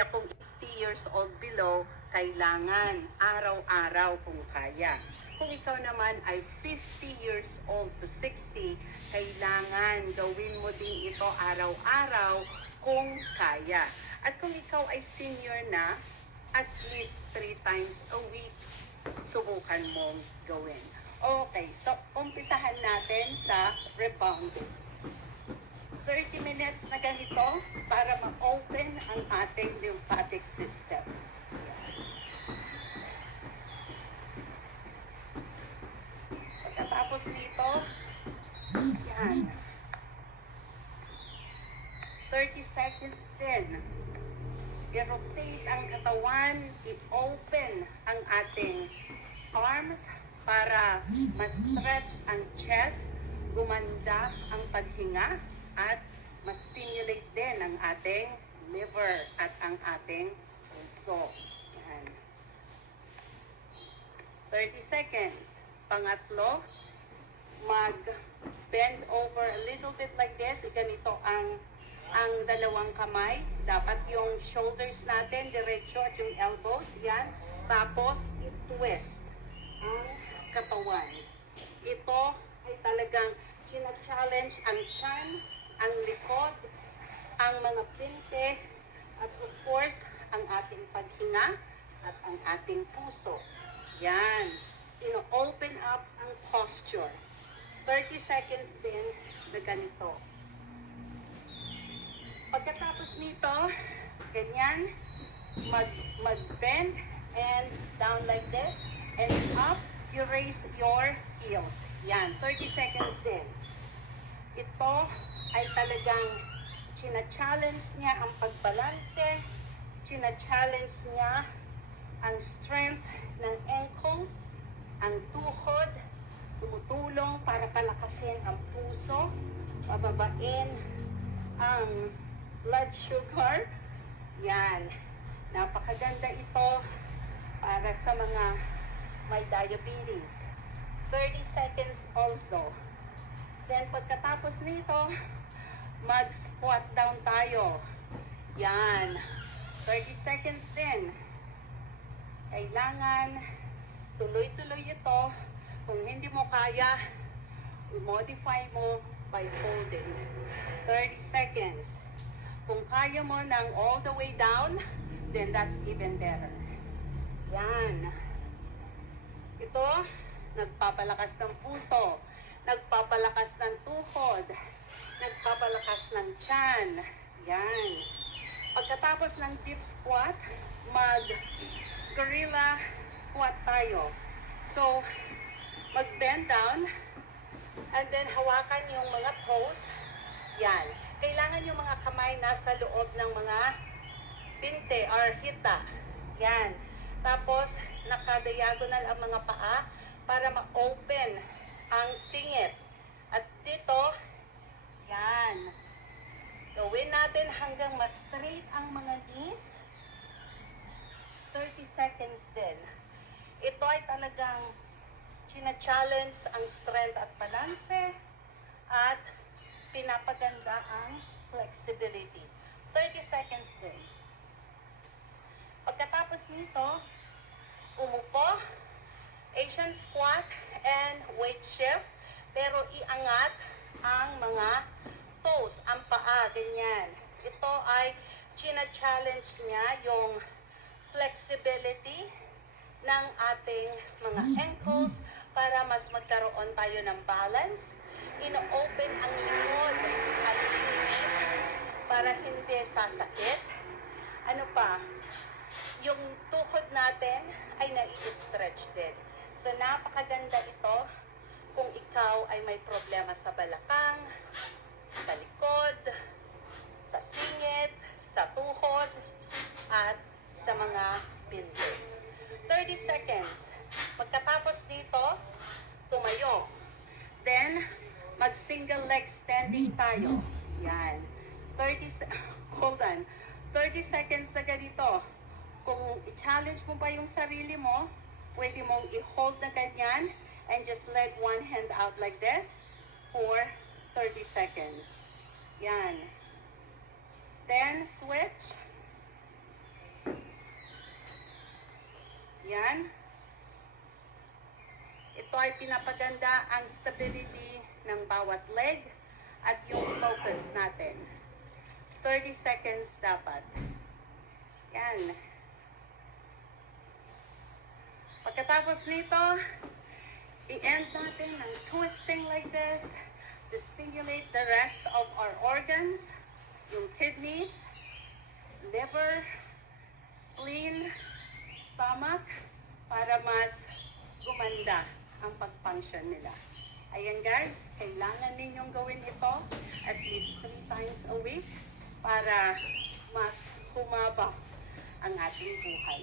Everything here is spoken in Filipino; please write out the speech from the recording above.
kagaya kung 50 years old below, kailangan araw-araw kung kaya. Kung ikaw naman ay 50 years old to 60, kailangan gawin mo din ito araw-araw kung kaya. At kung ikaw ay senior na, at least 3 times a week, subukan mong gawin. Okay, so umpisahan natin sa rebound. 30 minutes na ganito para ma-open ang ating lymphatic system. Pagkatapos nito, yan. 30 seconds din. I-rotate ang katawan, i-open ang ating arms para ma-stretch ang chest, gumanda ang paghinga, at ma-stimulate din ang ating liver at ang ating puso. Yan. 30 seconds. Pangatlo, mag-bend over a little bit like this. Ganito ang dalawang kamay. Dapat yung shoulders natin, diretso, at yung elbows. Yan. Tapos, i-twist ang katawan. Ito ay talagang china-challenge ang tiyan, ang likod, ang mga pinte, at of course, ang ating paghinga at ang ating puso. Yan. Open up ang posture. 30 seconds din na ganito. Pagkatapos nito, ganyan, mag-bend and down like this, and up, you raise your heels. Yan, 30 seconds din. Ito ay talagang china-challenge niya ang pagbalanse, china-challenge niya ang strength ng ankles, ang tuhod, tumutulong para palakasin ang puso, pababain ang blood sugar. Yan. Napakaganda ito para sa mga may diabetes. 30 seconds also. Then pagkatapos nito, mag-squat down tayo. Yan. 30 seconds din. Kailangan tuloy-tuloy ito. Kung hindi mo kaya, i-modify mo by folding. 30 seconds. Kung kaya mo ng all the way down, then that's even better. Yan. Ito, nagpapalakas ng puso, nagpapalakas ng tuhod, nagpapalakas ng tiyan. Yan. Pagkatapos ng deep squat, mag-gorilla squat tayo. So, mag-bend down, and then hawakan yung mga toes. Yan. Kailangan yung mga kamay nasa loob ng mga pinte or hita. Yan. Tapos, naka-diagonal ang mga paa para ma-open ang singit. At dito, yan. Gawin natin hanggang ma-straight ang mga knees. 30 seconds din. Ito ay talagang china-challenge ang strength at balanse at pinapaganda ang flexibility. 30 seconds din. Pagkatapos nito, umupo, Asian squat and weight shift, pero iangat ang mga toes, ang paa, ganyan. Ito ay china-challenge niya yung flexibility ng ating mga ankles para mas magkaroon tayo ng balance. Ino-open ang likod at singit para hindi sasakit. Ano pa? Yung tuhod natin ay nai-stretch din. So, napakaganda ito kung ikaw ay may problema sa balakang, sa likod, sa singit, sa tuhod, at sa mga pinte. 30 seconds. Pagkatapos dito, tumayo. Then, mag-single leg standing tayo. Yan. 30 seconds na ganito. Kung i-challenge mo pa yung sarili mo, pwede mong i-hold na ganyan and just let one hand out like this for 30 seconds. Yan. Then, switch. Yan. Ito ay pinapaganda ang stability ng bawat leg at yung focus natin. 30 seconds dapat. Yan. Pagkatapos nito, i-end natin ng twisting like this to stimulate the rest of our organs, yung kidneys, liver, spleen, stomach, para mas gumanda ang pag-function nila. Ayan guys, kailangan ninyong gawin ito at least 3 times a week para mas humaba ang ating buhay.